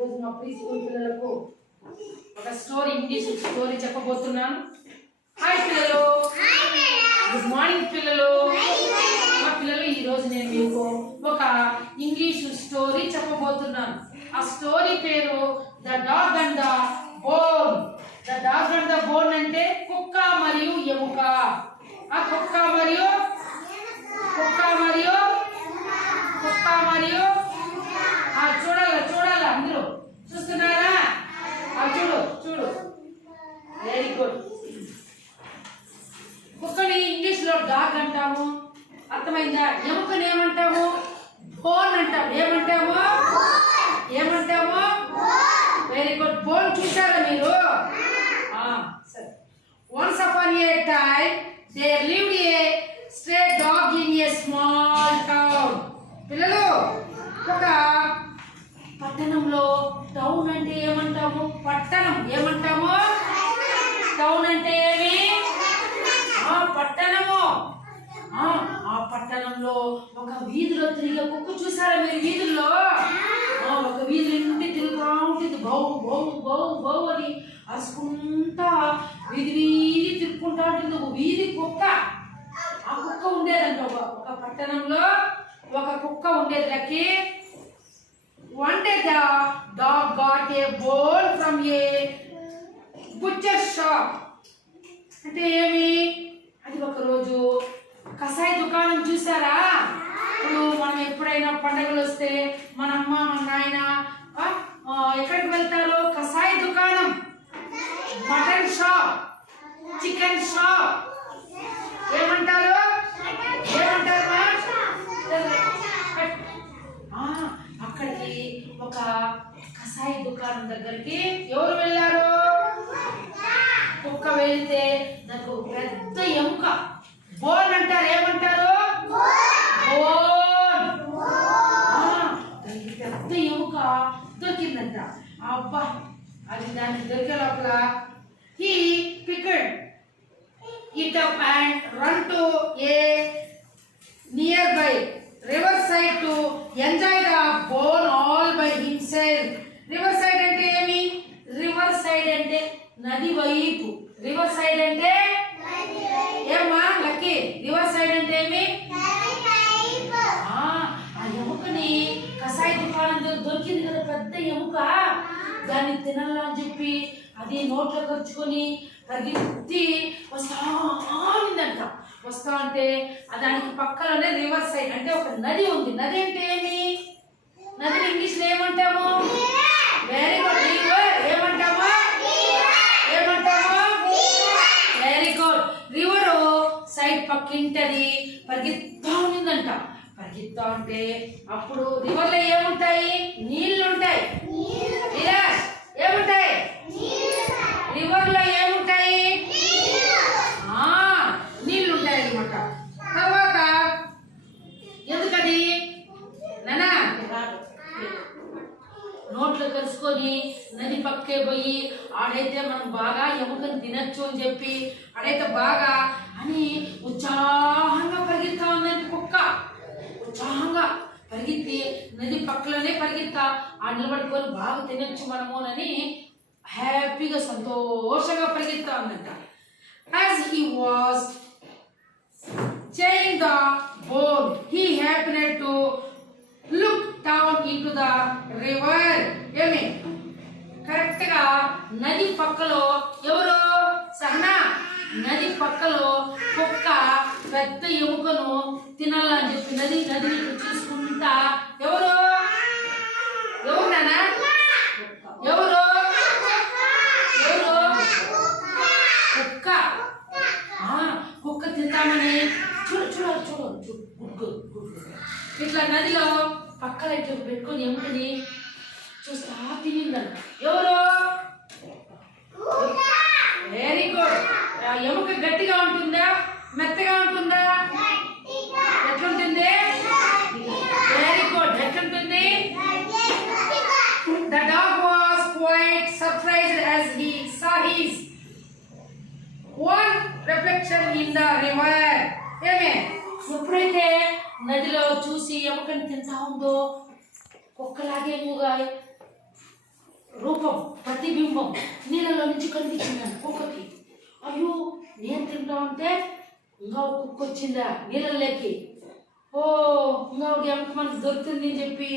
ఈరోజు మా pre school పిల్లలకు ఒక స్టోరీ, ఇంగ్లీష్ స్టోరీ చెప్పబోతున్నాను. హాయ్ పిల్లలు, గుడ్ మార్నింగ్ పిల్లలు. మా పిల్లలు, ఈరోజు నేను మీకు ఒక ఇంగ్లీష్ స్టోరీ చెప్పబోతున్నాను. ఆ స్టోరీ పేరు the dog and the bone. The dog and the bone అంటే కుక్క మరియు ఎముక. ఆ కుక్క మరియు చూడాలి అందరూ చూస్తున్నారా? చూడు వెరీ గుడ్. కుక్కని ఇంగ్లీష్ లో డాగ్ అంటాము, అర్థమైందా? ఎముకని ఏమంటాము? బోన్ అంటాము. ఏమంటాము? Very good. బోన్ చూసారా మీరు? సరే. Once upon A time there lived a stray dog in a small town. పిల్లలు, ఒక పట్టణంలో, టౌన్ అంటే ఏమంటాము? పట్టణం. ఏమంటాము? టౌన్ అంటే ఏమి? పట్టణము. ఆ పట్టణంలో ఒక వీధిలో తిరిగే కుక్క చూసారా మీరు? వీధుల్లో ఒక వీధి నుండి తిరుగుతూ ఉంటుంది. బౌ బౌ బౌ బౌ అని అరుచుకుంటా వీధి తిరుగుకుంటా ఉంటుంది. ఒక వీధి కుక్క. ఆ కుక్క ఉండేదంట ఒక పట్టణంలో. ఒక కుక్క ఉండేది. Lucky one day the dog got a bone from a butcher shop. అంటే ఏమి? అది ఒకరోజు కసాయి దుకాణం చూసారా? ఇప్పుడు మనం ఎప్పుడైనా పండుగలు వస్తే మన అమ్మ మన నాయన ఎక్కడికి వెళ్తారు? కసాయి దుకాణం, మటన్ షాప్, చికెన్ షాప్. ఏమంటారు? అక్కడికి ఒక కసాయి దుకాణం దగ్గరికి ఎవరు వెళ్ళారు? కుక్క వెళ్తే నాకు పెద్ద ఎముక, బోన్ అంటారు. ఏమంటారు? బోన్. దానికి పెద్ద ఎముక దొరికిందంట. అబ్బా, అది దానికి దొరికే లోపల he picked it up and run to a nearby riverside to enjoy the bone all by himself. Riverside అంటే ఏమి? Riverside అంటే నది వైపు. Riverside అంటే ఏమ్మా లక్కీ? Riverside అంటే ఏమి? ఆ ఎముకని కసాయి దుకాణం దొరికింది కదా, పెద్ద ఎముక. దాన్ని తినాలని చెప్పి అది నోట్లో ఖర్చుకొని పరిగెత్తి వస్తా అంటే దానికి పక్కలోనే రివర్ సైడ్ అంటే ఒక నది ఉంది. నది అంటే ఏమి? నదిని ఇంగ్లీష్ లో ఏమంటాము? Very good. రివర్. ఏమంటాము? Very good. రివర్ సైడ్ పక్కింటది. పరిగెత్తా ఉందంట. పరిగెత్తా ఉంటే అప్పుడు రివర్ లో ఏముంటాయి? నీళ్లు ఉంటాయి. ఏముంటాయి? రివర్ లో ఏముంటాయి? నీళ్లు ఉంటాయి అన్నమాట. తర్వాత ఎందుకది నానా నోట్లో కలుసుకొని నది పక్కే పోయి ఆడైతే మనం బాగా ఎముకని తినచ్చు అని చెప్పి ఆడైతే బాగా అని ఉత్సాహంగా పరిగెత్తా ఉందని కుక్క. ఉత్సాహంగా పరిగెత్తి నది పక్కలోనే పరిగెత్తా నిలబడుకొని బాగా తినచ్చు మనము అని హ్యాపీగా సంతోషంగా పరిగెత్తా ఉందంట. As he was chewing the bone, he happened to look down into the river. ఏమి? కరెక్ట్ గా నది పక్కలో ఎవరు? సహనా. నది పక్కలో కుక్క పెద్ద ఎముకను తినాలని చెప్పి నదిని చూసుకుంటా ఎవరు నానా? ఎవరు? కుక్క తిందామని చూడు ఇట్లా నదిలో పక్కన ఇట్లా పెట్టుకొని ఎముకని చూస్తా తినిందంట. ఎవరు? Very good. ఎముక గట్టిగా ఉంటుందా మెత్తగా ఉంటుందా? ఎట్లుంటుంది? Very good. ఎట్లుంటుంది? The dog was quite surprised as he saw his one reflection in the river. ఏమే? ఎప్పుడైతే నదిలో చూసి ఎముకని తింటా ఉందో కుక్కలాగే మూగాయి రూపం ప్రతిబింబం నీళ్ళలో నుంచి కనిపించిందంట కుక్కకి. అయ్యో నేను తింటా ఉంటే ఇంకా ఒక కుక్క వచ్చిందా నీళ్ళలోకి. ఓ ఇంకా ఒక ఎముక మనకు దొరుకుతుంది అని చెప్పి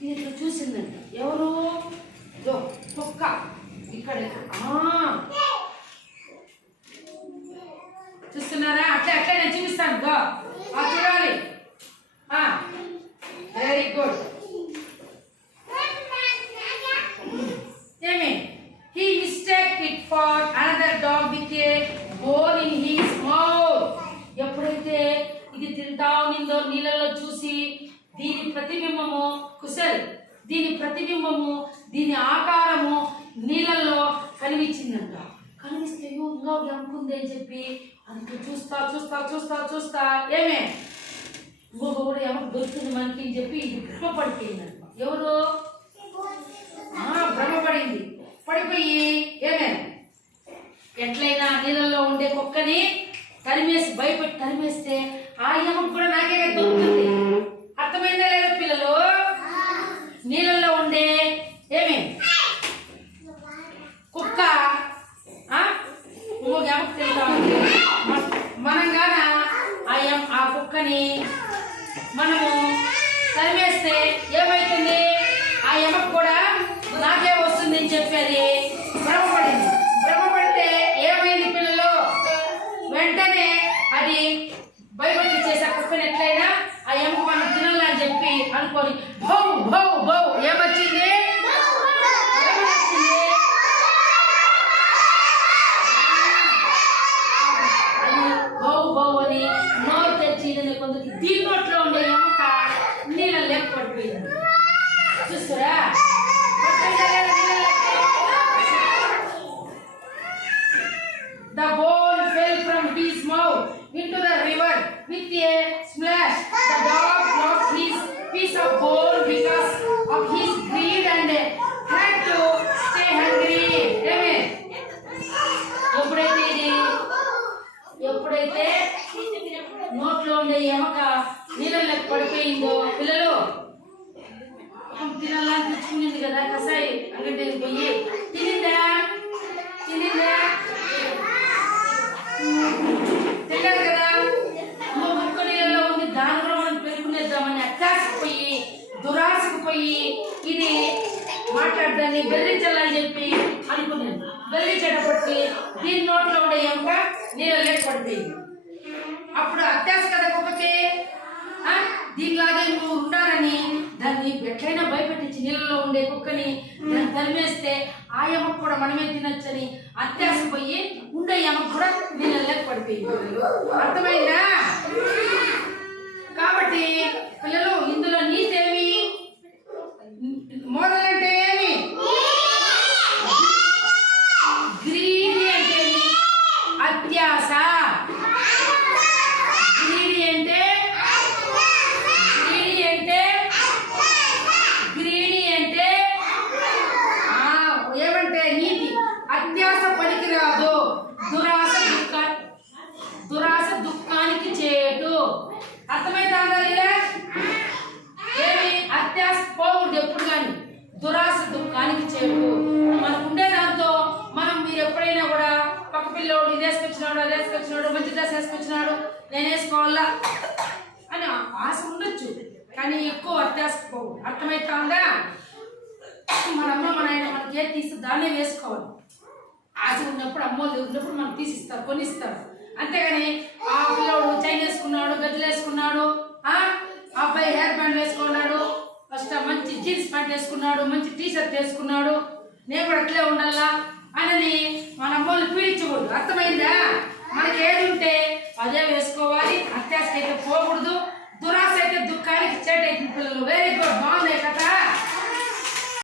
ఇది ఇట్లా చూసిందంట. ఎవరు కుక్క ఇక్కడ చూస్తున్నారా? అట్లా అట్లా నేను చూపిస్తాను. చూడాలి. Very good. ఏమి he mistake it for another dog with a bone in his mouth. ఎప్పుడైతే ఇది తింటా ఉన్నిందో నీళ్ళలో చూసి దీని ప్రతిబింబము దీని ఆకారము నీళ్ళల్లో కనిపించిందంట. కనిపిస్తే ఇంకా అనుకుంది అని చెప్పి అందుకు చూస్తా ఏమే ఇంకొక కూడా ఎవరికి దొరుకుతుంది మనకి అని చెప్పి ఇది భ్రమపడిపోయిందంట. ఎవరు భ్రమపడింది. పడిపోయి ఏమే ఎట్లయినా నీళ్ళల్లో ఉండే కుక్కని భయపెట్టి తరిమేస్తే ఆ యమకు కూడా నాకే దొరుకుతుంది. అర్థమైందా లేదా పిల్లలు? నీళ్ళల్లో ఉండే ఏమే కుక్క ఇంకొక యమకు తింటా ఉంది. మనం గాన ఆ కుక్కని మనము తరిమేస్తే ఏమవుతుంది? ఆ యమకు కూడా నాకే వస్తుంది అని చెప్పేది భ్రమపడితే ఏమైంది పిల్లలు? వెంటనే అది భయపడి చేసే కుక్కని ఎట్లయినా ఆ ఎముక మనం తినాలని చెప్పి అనుకోని భౌ భౌ భౌ ఏమొచ్చింది? భౌ భౌ అని నోరు తెచ్చి కొందరికి దీని నోట్లో ఉండే ఎముక నీళ్ళ లేక పడిపోయింది. చూస్తారా? The bone fell from his mouth into the river with a splash. The dog lost his piece of bone because of his greed and had to stay hungry. Amen. ఎప్పుడైతే నోట్లో ఉండే ఎమక నీళ్ళకి పడిపోయిందో పిల్లలు తినాలని తెచ్చుకునేది కదా కసాయి అంగడి పోయి తినిందా తిన్నారు కదా. ముక్క నీళ్ళలో ఉంది దాని కూడా మనం పెరుగునేద్దామని దురాశకు పోయి ఇది మాట్లాడదాన్ని బెదిరించాలని చెప్పి అనుకున్నాను. బెదిరించేటప్పటికి దీని నోట్లో ఉండే ఎముక నీళ్ళ లేక పడిపోయింది. అప్పుడు అత్యాశ కదా కుక్కకి దీనిలాగే నువ్వు ఉండాలని దాన్ని ఎట్లయినా భయపెట్టించి నీళ్ళలో ఉండే కుక్కని దాన్ని తరిమేస్తే ఆ యమకు కూడా మనమే తినొచ్చని అత్యాశ పోయి ఉండే యమకు కూడా నీళ్ళకి పడిపోయింది. అర్థమైందా? కాబట్టి పిల్లలు ఇందులో నీతేమి మోడల్ అంటే ఏమి? గ్రీడీ అంటే ఏమి? అత్యాశ. దురాశ దుఃఖానికి చేటు. అర్థమైందా? ఏమి అత్యాశ పోకూడదు ఎప్పుడు కానీ. దురాశ దుఃఖానికి చేటు. మనకు ఉండే దాంతో మీరు ఎప్పుడైనా కూడా పక్క పిల్లోడు ఇది వేసుకొచ్చినాడు అది వేసుకొచ్చినాడు మంచి డ్రెస్ వేసుకొచ్చినాడు నేను వేసుకోవాలా అని ఆశ ఉండొచ్చు, కానీ ఎక్కువ అత్యాశ పోకూడదు. అర్థమవుతుందా? మన అమ్మ మన ఆయన మనకి ఏది తీస్తే దాన్నే వేసుకోవాలి. ఆశ ఉన్నప్పుడు అమ్మోళ్ళు ఉన్నప్పుడు మనకు తీసిస్తారు, కొనిస్తారు. అంతేగాని ఆ పిల్లోడు చైన్ వేసుకున్నాడు, గజ్జలు వేసుకున్నాడు, ఆ అబ్బాయి హెయిర్ బ్యాండ్ వేసుకున్నాడు, ఫస్ట్ మంచి జీన్స్ ప్యాంట్ వేసుకున్నాడు, మంచి టీ షర్ట్ వేసుకున్నాడు, నేను కూడా అట్లే ఉండాలా అని మన అమ్మోళ్ళు పీడించకూడదు. అర్థమైందా? మనకి ఏది ఉంటే అదే వేసుకోవాలి. అత్యాశ అయితే పోకూడదు. దురాశ అయితే దుఃఖానికి చేటైతుంది పిల్లలు. Very good. బాగుంది కదా.